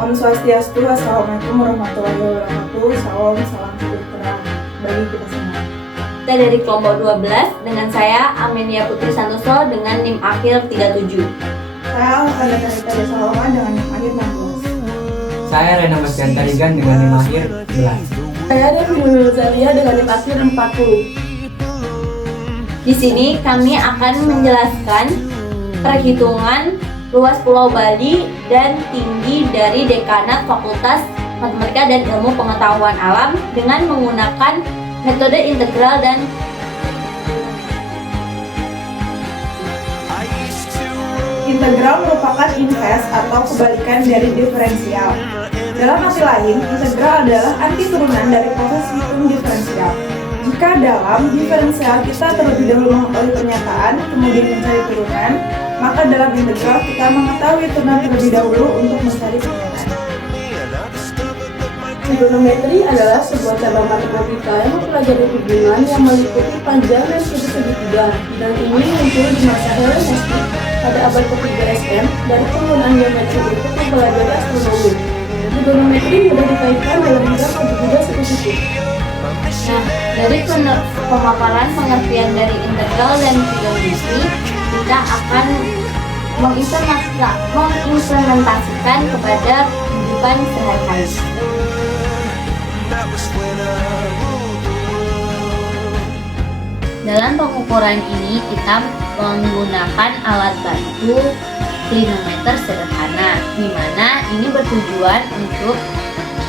Om Swastiastu, Assalamualaikum warahmatullahi wabarakatuh. Salam sejahtera bagi kita semua. Kita dari kelompok 12 dengan saya Amenia Putri Santoso dengan NIM akhir 37. Saya Alhamdulillah Desa Saloma dengan NIM akhir 16. Saya Rena Bastian Tarigan dengan NIM akhir 11. Saya Devin Zalia dengan NIM akhir 40. Di sini kami akan menjelaskan perhitungan luas Pulau Bali dan tinggi dari Dekanat Fakultas Matematika dan Ilmu Pengetahuan Alam dengan menggunakan metode integral dan Integral merupakan invers atau kebalikan dari diferensial. Dalam arti lain, integral adalah anti turunan dari proses hitung diferensial. Jika dalam diferensial kita terlebih dahulu mengetahui pernyataan, kemudian mencari turunan, maka dalam integral kita mengetahui turunan terlebih dahulu untuk mencari pernyataan. Trigonometri adalah sebuah cabang matematika yang mempelajari hubungan yang meliputi panjang dan sudut segitiga. Dan ini muncul di masa Helenistik pada abad ke-3 SM dari penggunaan geometri untuk mempelajari astronomi. Trigonometri mudah dikaitkan dalam bidang segitiga sekutu. Nah, dari pemaparan pengertian dari integral dan trigonometri, kita akan mengimplementasikan kepada kehidupan sehari-hari. Dalam pengukuran ini kita menggunakan alat bantu klinometer sederhana, di mana ini bertujuan untuk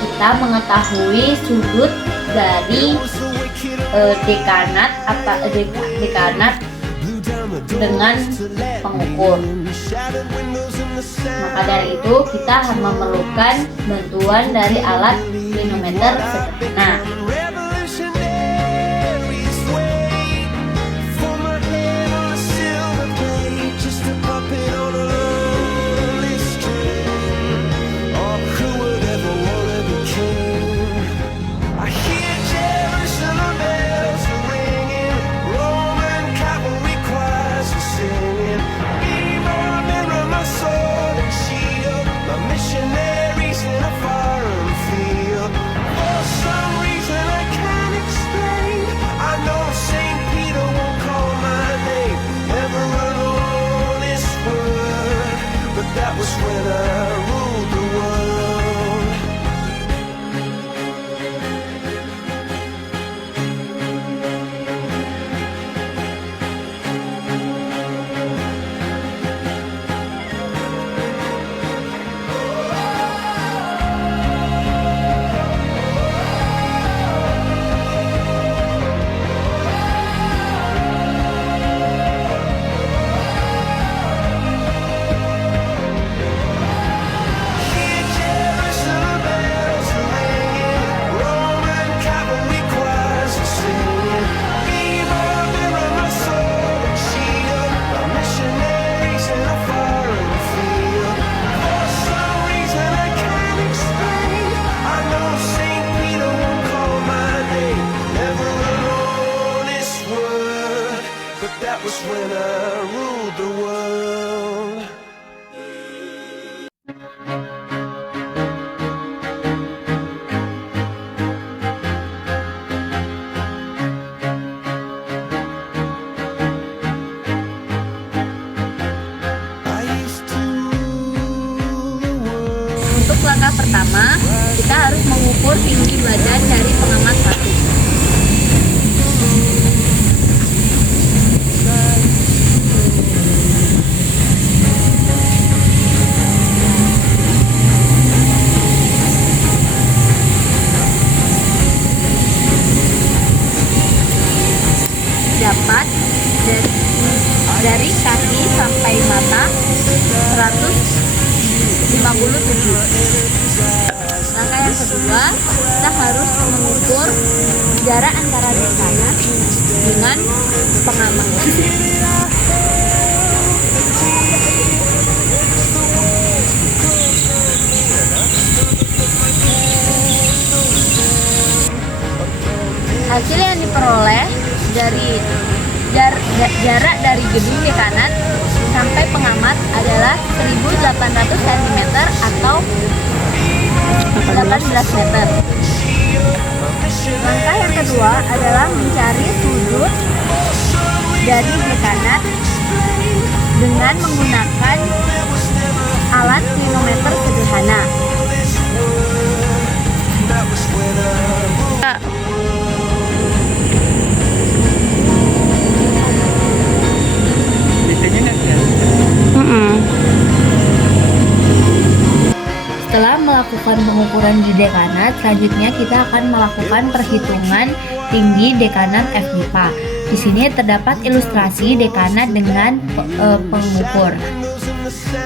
kita mengetahui sudut dari dekanat dengan pengukur. Maka dari itu kita memerlukan bantuan dari alat klinometer sederhana. Untuk langkah pertama, kita harus mengukur tinggi badan dari pengamat satu. Dapat dari kaki sampai mata 157. Langkah yang kedua, kita harus mengukur jarak antara dekanat dengan pengamat. Hasil yang diperoleh dari jarak dari gedung dekanat sampai pengamat adalah 1.800 cm atau 18 meter. Langkah yang kedua adalah mencari sudut dari dekanat dengan menggunakan alat klinometer sederhana. Setelah melakukan pengukuran di dekanat, selanjutnya kita akan melakukan perhitungan tinggi dekanat FMIPA. Di sini terdapat ilustrasi dekanat dengan pengukur.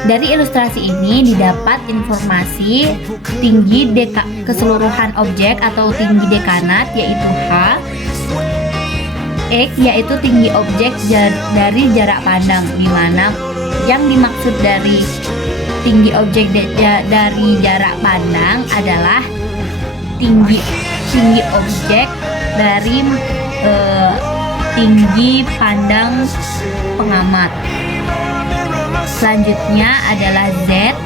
Dari ilustrasi ini didapat informasi tinggi keseluruhan objek atau tinggi dekanat yaitu H. X yaitu tinggi objek dari jarak pandang, di mana yang dimaksud dari tinggi objek dari jarak pandang adalah tinggi objek dari tinggi pandang pengamat. Selanjutnya adalah Z,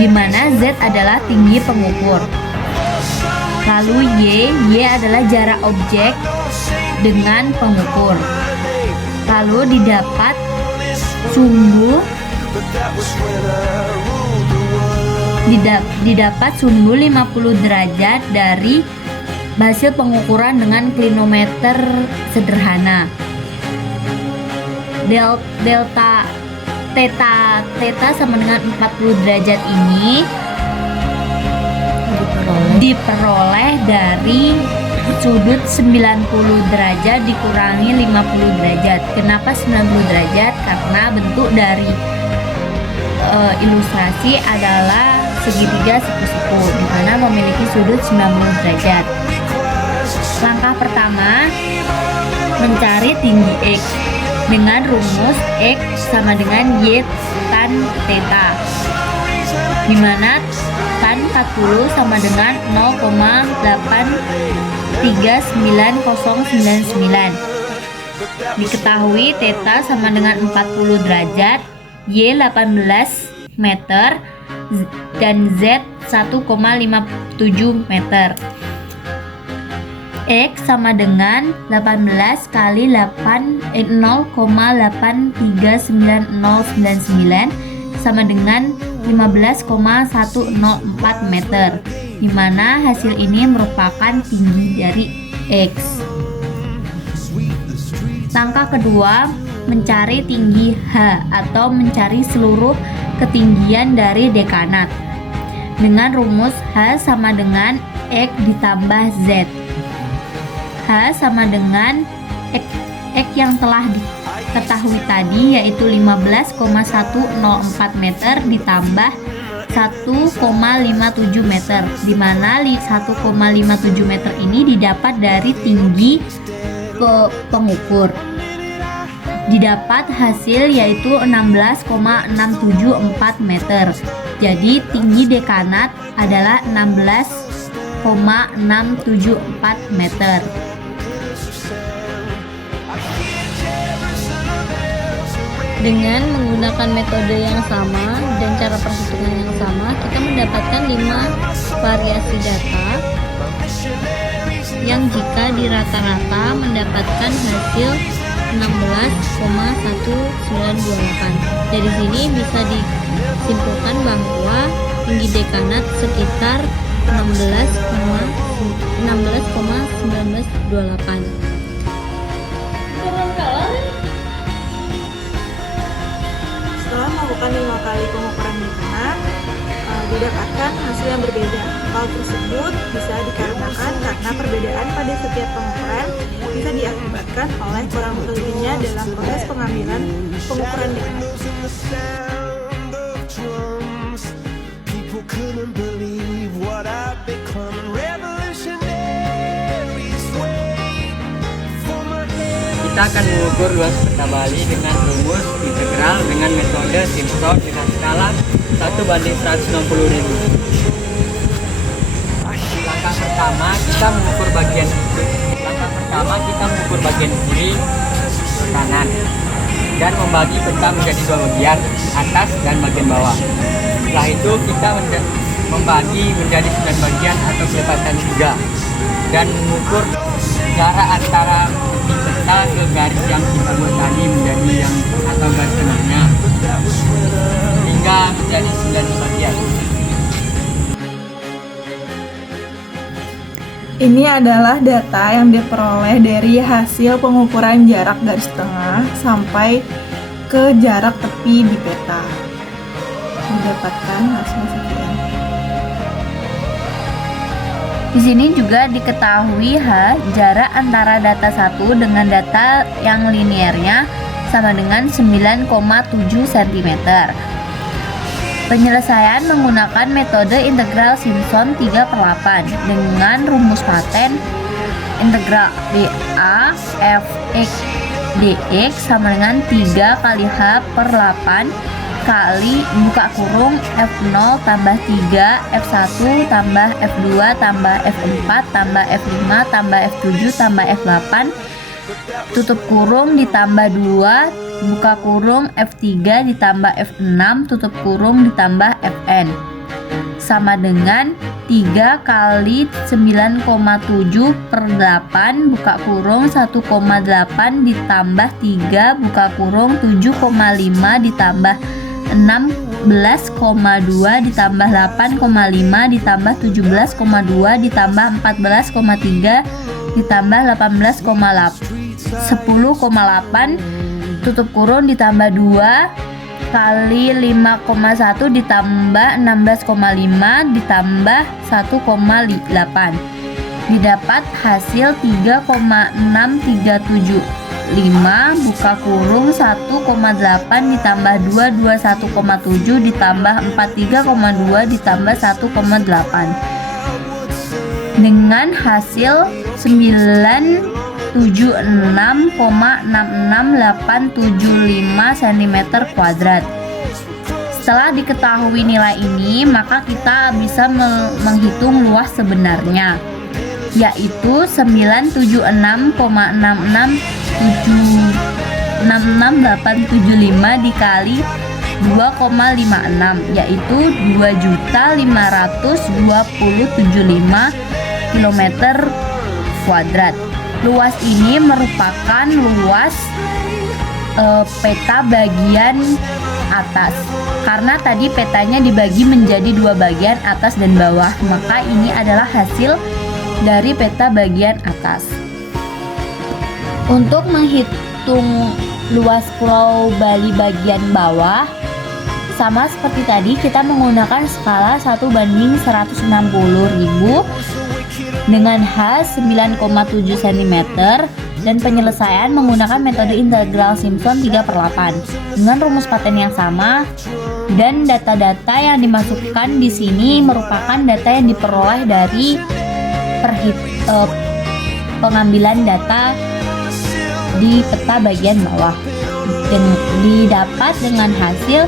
di mana Z adalah tinggi pengukur. Lalu Y adalah jarak objek dengan pengukur. Lalu didapat sumbu 50 derajat dari hasil pengukuran dengan klinometer sederhana. Delta theta sama dengan 40 derajat ini diperoleh dari sudut 90 derajat dikurangi 50 derajat. Kenapa 90 derajat? Karena bentuk dari ilustrasi adalah segitiga siku-siku, di mana memiliki sudut 90 derajat. Langkah pertama, mencari tinggi X dengan rumus X sama dengan Y tan theta, di mana tan 40 sama dengan 0,839099. Diketahui theta sama dengan 40 derajat, Y 18 meter, dan Z 1,57 meter. X sama dengan 18 kali 0,839099 sama dengan 15,104 meter, di mana hasil ini merupakan tinggi dari X. Langkah kedua, mencari tinggi H atau mencari seluruh ketinggian dari dekanat dengan rumus H sama dengan X ditambah Z. H sama dengan X yang telah diketahui tadi, yaitu 15,104 meter ditambah 1,57 meter, di mana 1,57 meter ini didapat dari tinggi pengukur. Didapat hasil yaitu 16,674 meter. Jadi tinggi dekanat adalah 16,674 meter. Dengan menggunakan metode yang sama dan cara perhitungan yang sama, kita mendapatkan 5 variasi data yang jika dirata-rata mendapatkan hasil 16,1928. Dari sini bisa disimpulkan bahwa tinggi dekanat sekitar 16,1928. Setelah melakukan 5 kali pengukuran dekanat, didapatkan hasil yang berbeda. Hal tersebut bisa dikarenakan karena perbedaan pada setiap pengukuran bisa diakibatkan oleh kurang telitinya dalam proses pengambilan pengukuran dekanat. Kita akan mengukur luas peta Bali dengan rumus integral dengan metode Simpson dengan skala 1:160.000. Langkah pertama kita mengukur bagian kiri kanan dan membagi peta menjadi 2 bagian, atas dan bagian bawah. Setelah itu kita membagi menjadi 9 bagian atau kelipatan 3 dan mengukur jarak antara titik peta ke garis yang kita buat tadi menjadi yang atau garis tengahnya hingga menjadi 9 bagian. Ini adalah data yang diperoleh dari hasil pengukuran jarak garis tengah sampai ke jarak tepi di peta. Mendapatkan hasil sekian. Di sini juga diketahui jarak antara data 1 dengan data yang linearnya sama dengan 9,7 cm. Penyelesaian menggunakan metode integral Simpson 3/8 dengan rumus paten integral dA fx dx sama dengan 3 kali h/8 kali buka kurung f0 tambah 3 f1 tambah f2 tambah f4 tambah f5 tambah f7 tambah f8 tutup kurung ditambah 2 buka kurung F3 ditambah F6 tutup kurung ditambah Fn sama dengan 3 kali 9,7 per 8 buka kurung 1,8 ditambah 3 buka kurung 7,5 ditambah 16,2 ditambah 8,5 ditambah 17,2 ditambah 14,3 ditambah 18,8 10,8 tutup kurung ditambah 2 kali 5,1 ditambah 16,5 ditambah 1,8 didapat hasil 3,6375 buka kurung 1,8 ditambah 221,7 ditambah 43,2 ditambah 1,8 dengan hasil 976,66875 cm². Setelah diketahui nilai ini, maka kita bisa menghitung luas sebenarnya, yaitu 976,66875 dikali 2,56, yaitu 2.527.5 km². Luas ini merupakan luas peta bagian atas. Karena tadi petanya dibagi menjadi 2 bagian atas dan bawah, maka ini adalah hasil dari peta bagian atas. Untuk menghitung luas Pulau Bali bagian bawah, sama seperti tadi, kita menggunakan skala 1/160.000 dengan H 9,7 cm dan penyelesaian menggunakan metode integral Simpson 3/8 dengan rumus paten yang sama, dan data-data yang dimasukkan di sini merupakan data yang diperoleh dari pengambilan data di peta bagian bawah dan didapat dengan hasil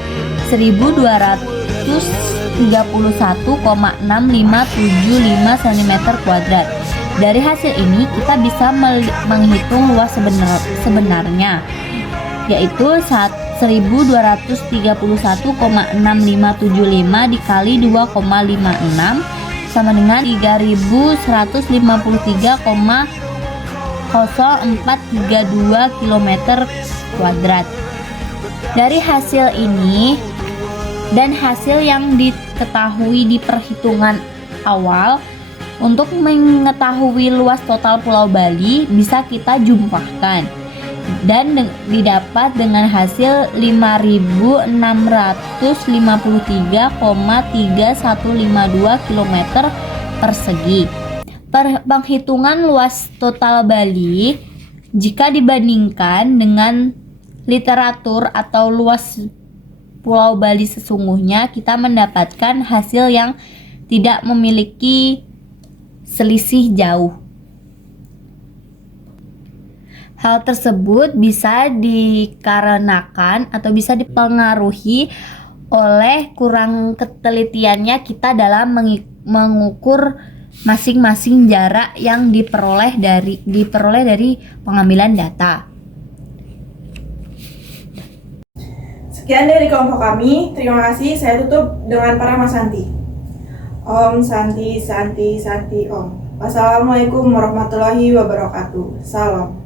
1231,6575 cm². Dari hasil ini kita bisa menghitung luas sebenarnya, yaitu 1231,6575 dikali 2,56 sama dengan 3143,0432 km². Dari hasil ini dan hasil yang diketahui di perhitungan awal, untuk mengetahui luas total Pulau Bali bisa kita jumpahkan dan didapat dengan hasil 5.653,3152 km persegi. Penghitungan luas total Bali jika dibandingkan dengan literatur atau luas Pulau Bali sesungguhnya, kita mendapatkan hasil yang tidak memiliki selisih jauh. Hal tersebut bisa dikarenakan atau bisa dipengaruhi oleh kurang ketelitiannya kita dalam mengukur masing-masing jarak yang diperoleh dari pengambilan data. Sekian dari kelompok kami. Terima kasih. Saya tutup dengan para Mas Santi. Om Santi Santi Santi Om. Wassalamualaikum warahmatullahi wabarakatuh. Salam.